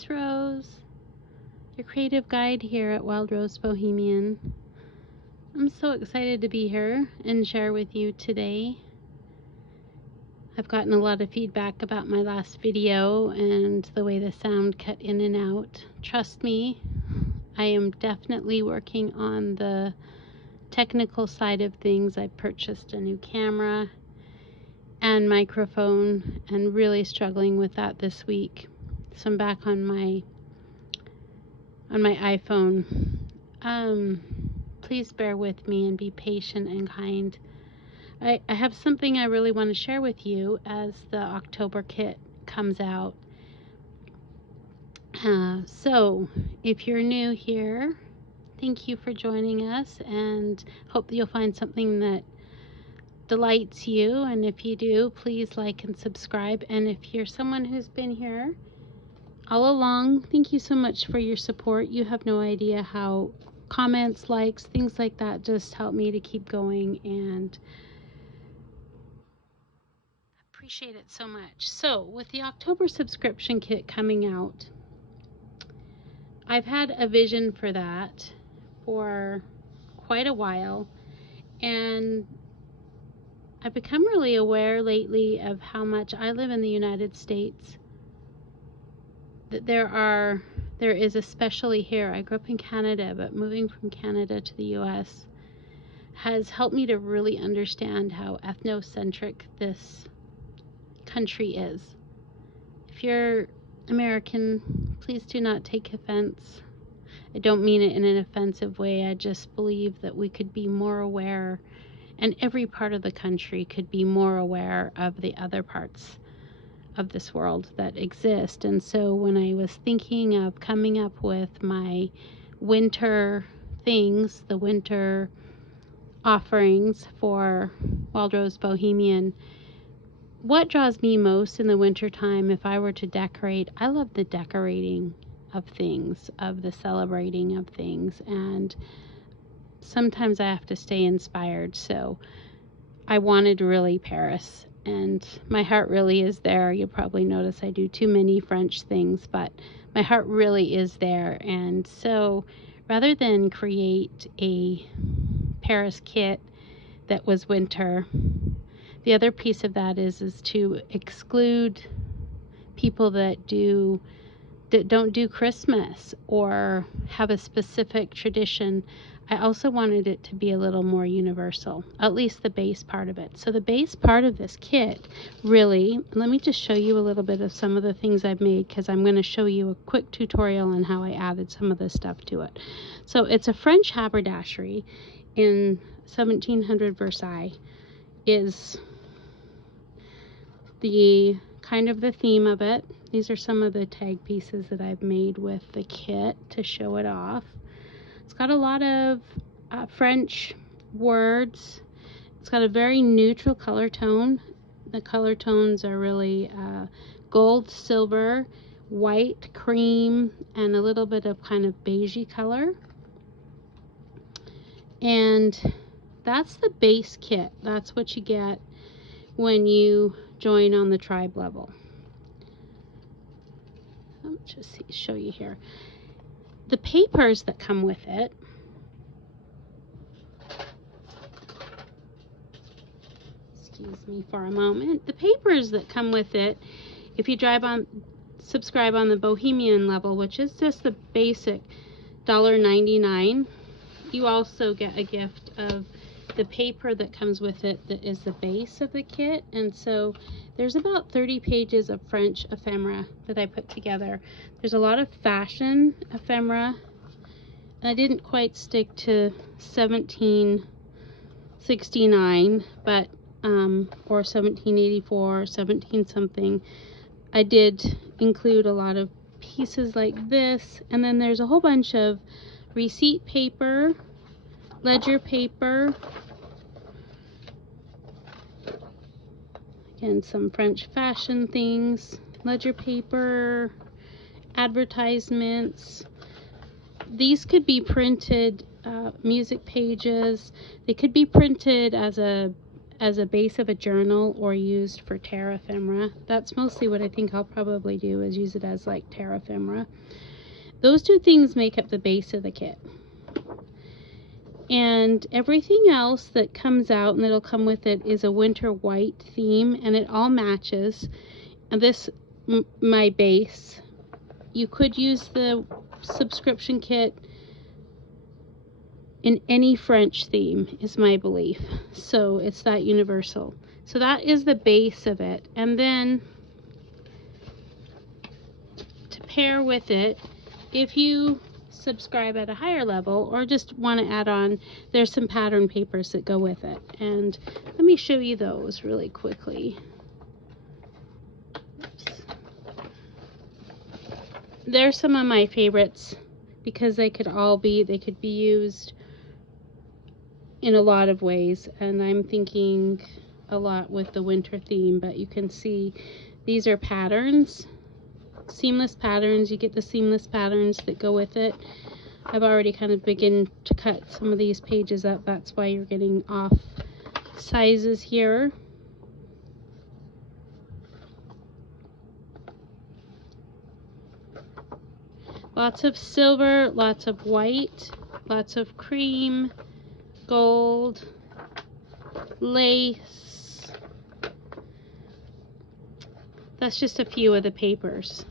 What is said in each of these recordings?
it's Rose, your creative guide here at WildRoseBohemian. I'm so excited to be here and share with you today. I've gotten a lot of feedback about my last video and the way the sound cut in and out. Trust me, I am definitely working on the technical side of things. I purchased a new camera and microphone and really struggling with that this week. So I'm back on my iPhone. Please bear with me and be patient and kind. I have something I really want to share with you as the October kit comes out. So if you're new here, thank you for joining us, and hope you'll find something that delights you. And if you do, please like and subscribe. And if you're someone who's been here all along, thank you so much for your support. You have no idea how comments, likes, things like that just help me to keep going, and appreciate it so much. So with the October subscription kit coming out, I've had a vision for that for quite a while, and I've become really aware lately of how much I live in the United States, that there is, especially here, I grew up in Canada, but moving from Canada to the US has helped me to really understand how ethnocentric this country is. If you're American, please do not take offense. I don't mean it in an offensive way. I just believe that we could be more aware, and every part of the country could be more aware of the other parts of this world that exist. And so when I was thinking of coming up with my winter things, the winter offerings for WildRoseBohemian, what draws me most in the winter time, if I were to decorate, I love the decorating of things, of the celebrating of things, and sometimes I have to stay inspired. So I wanted really Paris, and my heart really is there. You'll probably notice I do too many French things, but my heart really is there. And so rather than create a Paris kit that was winter, the other piece of that is to exclude people that don't do Christmas or have a specific tradition. I also wanted it to be a little more universal, at least the base part of it. So the base part of this kit, really, let me just show you a little bit of some of the things I've made, because I'm going to show you a quick tutorial on how I added some of this stuff to it. So it's a French haberdashery in 1700 Versailles is the kind of the theme of it. These are some of the tag pieces that I've made with the kit to show it off. It's got a lot of French words. It's got a very neutral color tone. The color tones are really gold, silver, white, cream, and a little bit of kind of beigey color. And that's the base kit. That's what you get when you join on the tribe level. Let me just show you here. The papers that come with it, excuse me for a moment, the papers that come with it, if you subscribe on the Bohemian level, which is just the basic $1.99, you also get a gift of the paper that comes with it that is the base of the kit. And so there's about 30 pages of French ephemera that I put together. There's a lot of fashion ephemera. I didn't quite stick to 1769, but or 1784, 17 something. I did include a lot of pieces like this, and then there's a whole bunch of receipt paper, ledger paper, again some French fashion things, ledger paper, advertisements. These could be printed music pages. They could be printed as a as a base of a journal or used for terra ephemera. That's mostly what I think I'll probably do, is use it as like terra ephemera. Those two things make up the base of the kit. And everything else that comes out and that'll come with it is a winter white theme, and it all matches. And this, my base, you could use the subscription kit in any French theme, is my belief. So it's that universal. So that is the base of it. And then to pair with it, if you subscribe at a higher level or just want to add on, there's some pattern papers that go with it, and let me show you those really quickly. Oops. They're some of my favorites because they could be used in a lot of ways, and I'm thinking a lot with the winter theme. But you can see these are patterns, seamless patterns. You get the seamless patterns that go with it. I've already kind of begun to cut some of these pages up. That's why you're getting off sizes here. Lots of silver, lots of white, lots of cream, gold, lace. That's just a few of the papers.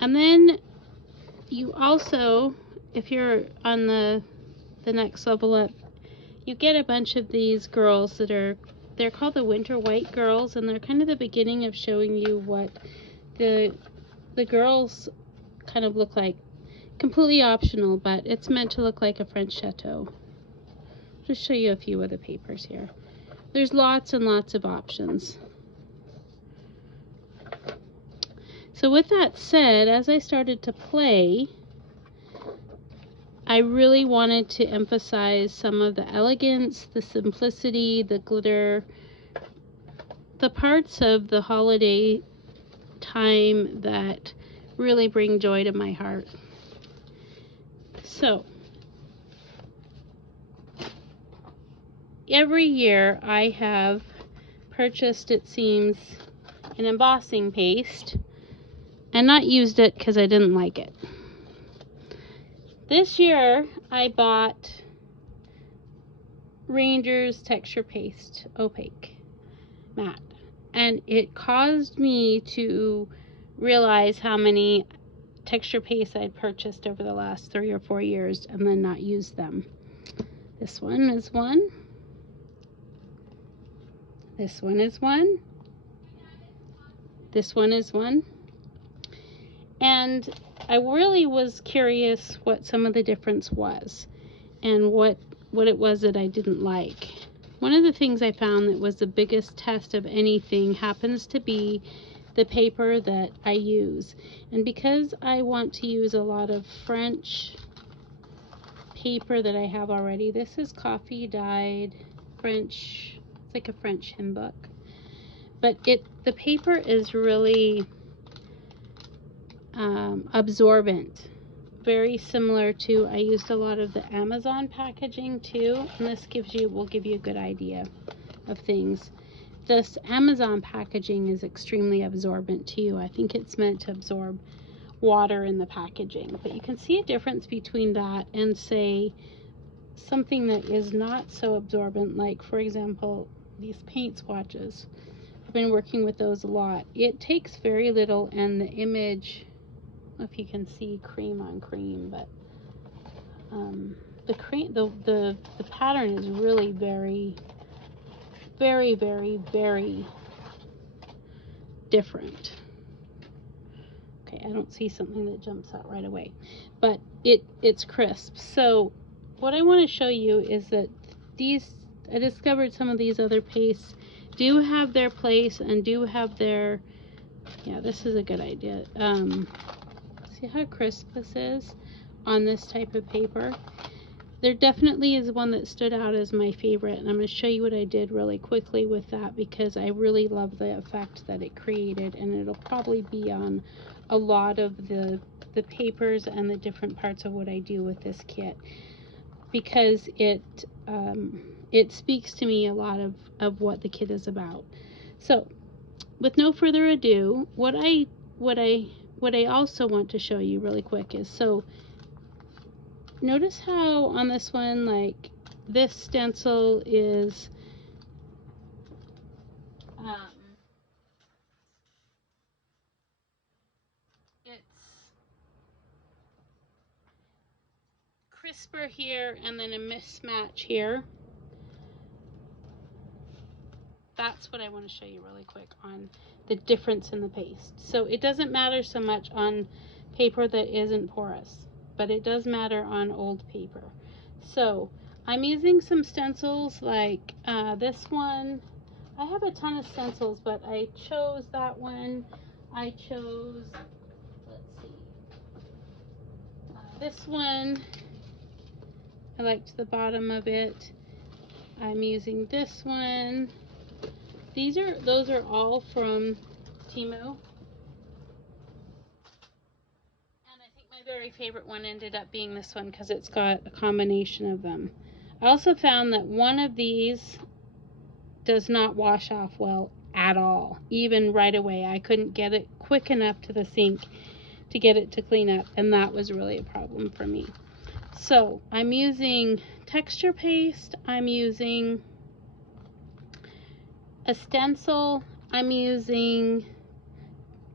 And then you also, if you're on the next level up, you get a bunch of these girls that they're called the winter white girls, and they're kind of the beginning of showing you what the girls kind of look like. Completely optional, but it's meant to look like a French chateau. Just show you a few of the papers here. There's lots and lots of options. So with that said, as I started to play, I really wanted to emphasize some of the elegance, the simplicity, the glitter, the parts of the holiday time that really bring joy to my heart. So, every year I have purchased, it seems, an embossing paste and not used it because I didn't like it. This year I bought Ranger's texture paste opaque matte, and it caused me to realize how many texture pastes I'd purchased over the last 3 or 4 years and then not used them. This one is one. This one is one. This one is one. And I really was curious what some of the difference was and what it was that I didn't like. One of the things I found that was the biggest test of anything happens to be the paper that I use. And because I want to use a lot of French paper that I have already, this is coffee dyed French, it's like a French hymn book. But the paper is really absorbent, very similar to, I used a lot of the Amazon packaging too, and this will give you a good idea of things. This Amazon packaging is extremely absorbent too. I think it's meant to absorb water in the packaging, but you can see a difference between that and, say, something that is not so absorbent, like for example these paint swatches. I've been working with those a lot. It takes very little, and the image, I don't know if you can see cream on cream, but the pattern is really very, very, very, very different. Okay, I don't see something that jumps out right away, but it's crisp. So what I want to show you is that I discovered some of these other pastes do have their place and do have their, yeah, this is a good idea. See how crisp this is on this type of paper? There definitely is one that stood out as my favorite, and I'm going to show you what I did really quickly with that because I really love the effect that it created, and it'll probably be on a lot of the papers and the different parts of what I do with this kit, because it it speaks to me a lot of what the kit is about. So with no further ado, what I also want to show you really quick is, so notice how on this one, like, this stencil is it's crisper here and then a mismatch here. That's what I want to show you really quick on the difference in the paste. So it doesn't matter so much on paper that isn't porous, but it does matter on old paper. So I'm using some stencils like this one. I have a ton of stencils, but I chose that one. I chose, let's see, this one. I liked the bottom of it. I'm using this one. Those are all from Temu. And I think my very favorite one ended up being this one because it's got a combination of them. I also found that one of these does not wash off well at all, even right away. I couldn't get it quick enough to the sink to get it to clean up, and that was really a problem for me. So I'm using texture paste, I'm using a stencil, I'm using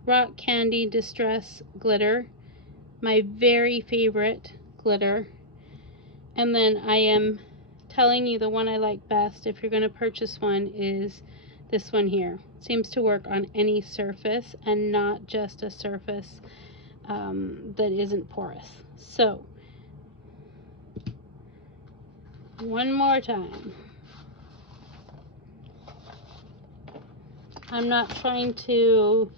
Rock Candy Distress glitter, my very favorite glitter, and then I am telling you the one I like best, if you're going to purchase one, is this one here. It seems to work on any surface and not just a surface that isn't porous. So one more time. I'm not trying to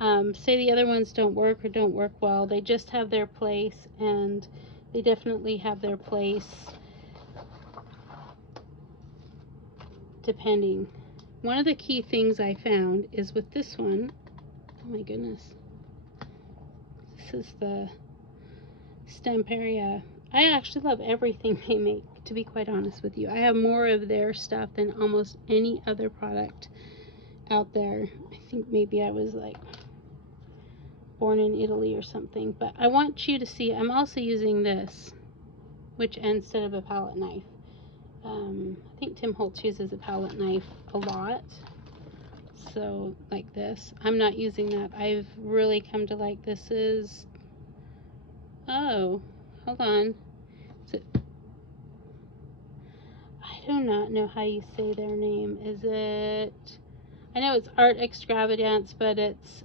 say the other ones don't work or don't work well. They just have their place, and they definitely have their place depending. One of the key things I found is with this one, oh my goodness, this is the Stamperia. I actually love everything they make, to be quite honest with you. I have more of their stuff than almost any other product out there. I think maybe I was like born in Italy or something, but I want you to see I'm also using this, which instead of a palette knife. I think Tim Holtz uses a palette knife a lot, so like this. I'm not using that. I've really come to like, this is, oh, hold on, is it, I do not know how you say their name. Is it, I know it's Art Extravagance, but it's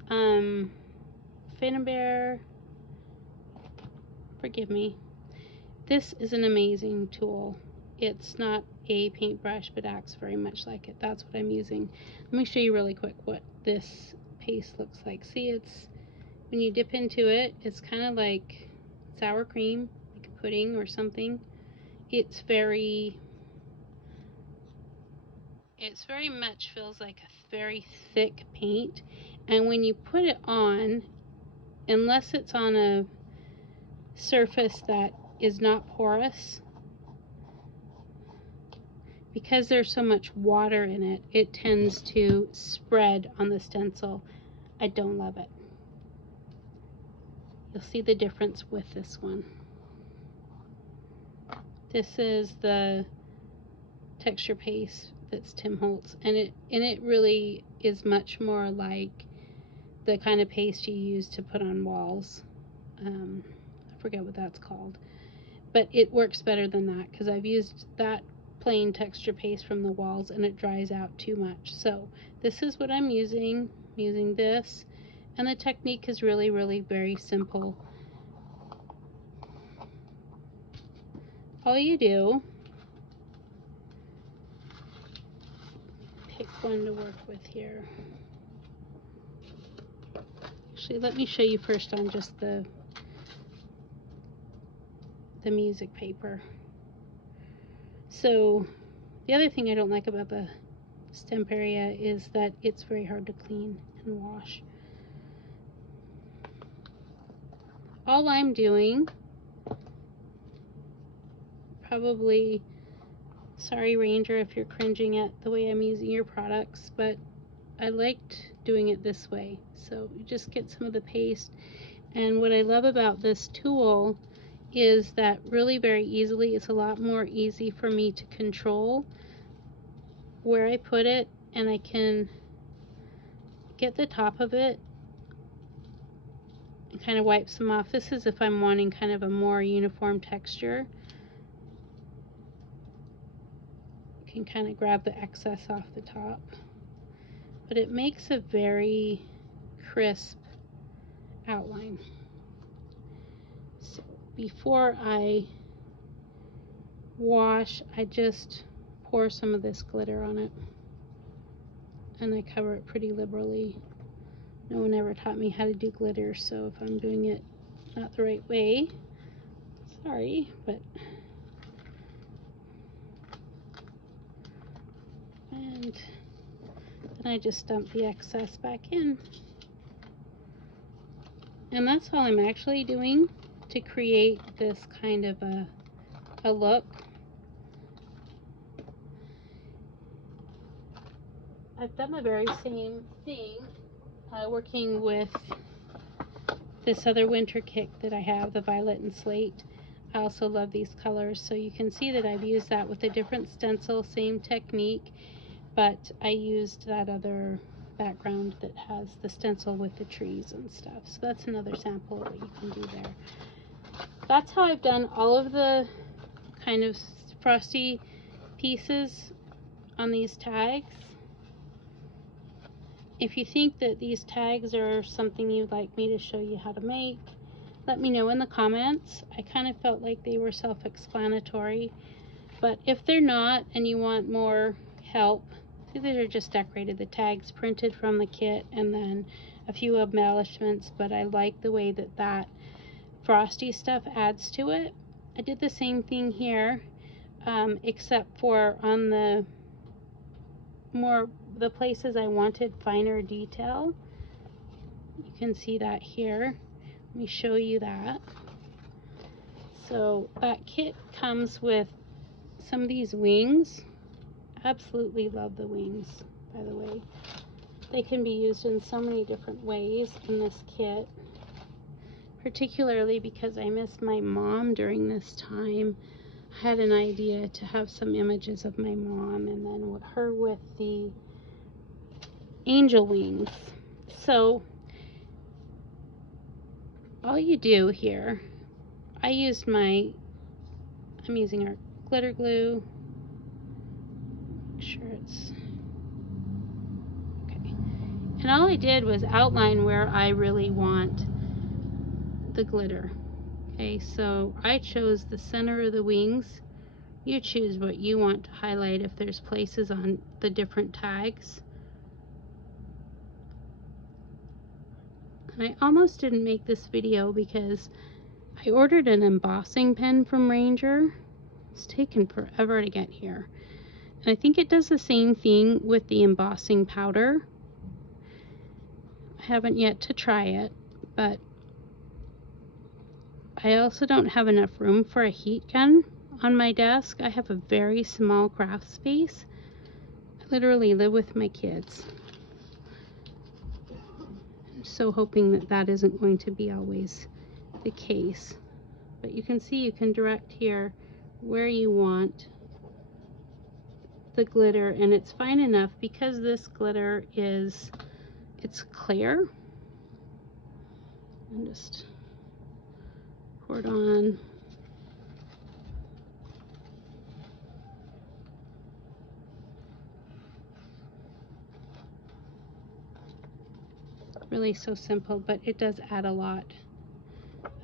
Finnebear, forgive me. This is an amazing tool. It's not a paintbrush, but acts very much like it. That's what I'm using. Let me show you really quick what this paste looks like. See, it's, when you dip into it, it's kind of like sour cream, like a pudding or something. It's very much feels like a very thick paint, and when you put it on, unless it's on a surface that is not porous, because there's so much water in it, it tends to spread on the stencil. I don't love it. You'll see the difference with this one. This is the texture paste that's Tim Holtz, and it really is much more like the kind of paste you use to put on walls. I forget what that's called, but it works better than that because I've used that plain texture paste from the walls and it dries out too much. So this is what I'm using. I'm using this, and the technique is really, really very simple. All you do, pick one to work with here. Actually, let me show you first on just the music paper. So the other thing I don't like about the Stamperia is that it's very hard to clean and wash. All I'm doing, probably Sorry, Ranger, if you're cringing at the way I'm using your products, but I liked doing it this way. So you just get some of the paste. And what I love about this tool is that really very easily, it's a lot more easy for me to control where I put it, and I can get the top of it and kind of wipe some off. This is if I'm wanting kind of a more uniform texture. You can kind of grab the excess off the top, but it makes a very crisp outline. So before I wash, I just pour some of this glitter on it, and I cover it pretty liberally. No one ever taught me how to do glitter, so if I'm doing it not the right way, sorry, but and then I just dump the excess back in. And that's all I'm actually doing to create this kind of a look. I've done the very same thing working with this other winter kit that I have, the violet and slate. I also love these colors, so you can see that I've used that with a different stencil, same technique, but I used that other background that has the stencil with the trees and stuff. So that's another sample of what you can do there. That's how I've done all of the kind of frosty pieces on these tags. If you think that these tags are something you'd like me to show you how to make, let me know in the comments. I kind of felt like they were self-explanatory, but if they're not and you want more help, these are just decorated, the tags printed from the kit, and then a few embellishments, but I like the way that that frosty stuff adds to it. I did the same thing here, except for on the places I wanted finer detail. You can see that here. Let me show you that. So that kit comes with some of these wings. Absolutely love the wings, by the way. They can be used in so many different ways in this kit, particularly because I miss my mom during this time. I had an idea to have some images of my mom and then her with the angel wings. So all you do here, I'm using our glitter glue. Make sure it's okay. And all I did was outline where I really want the glitter. Okay, so I chose the center of the wings. You choose what you want to highlight if there's places on the different tags. And I almost didn't make this video because I ordered an embossing pen from Ranger. It's taken forever to get here. And I think it does the same thing with the embossing powder. I haven't yet to try it, but I also don't have enough room for a heat gun on my desk. I have a very small craft space. I literally live with my kids. I'm so hoping that that isn't going to be always the case. But you can see you can direct here where you want the glitter, and it's fine enough because this glitter it's clear. And just pour it on. Really so simple, but it does add a lot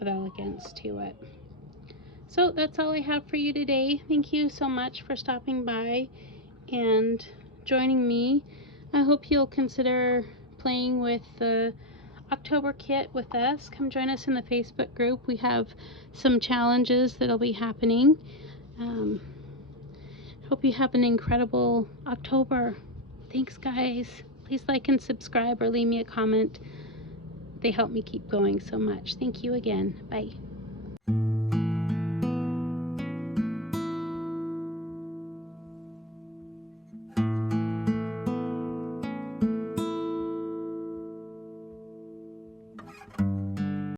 of elegance to it. So that's all I have for you today. Thank you so much for stopping by and joining me. I hope you'll consider playing with the October kit with us. Come join us in the Facebook group. We have some challenges that'll be happening. Hope you have an incredible October. Thanks, guys. Please like and subscribe or leave me a comment. They help me keep going so much. Thank you again. Bye.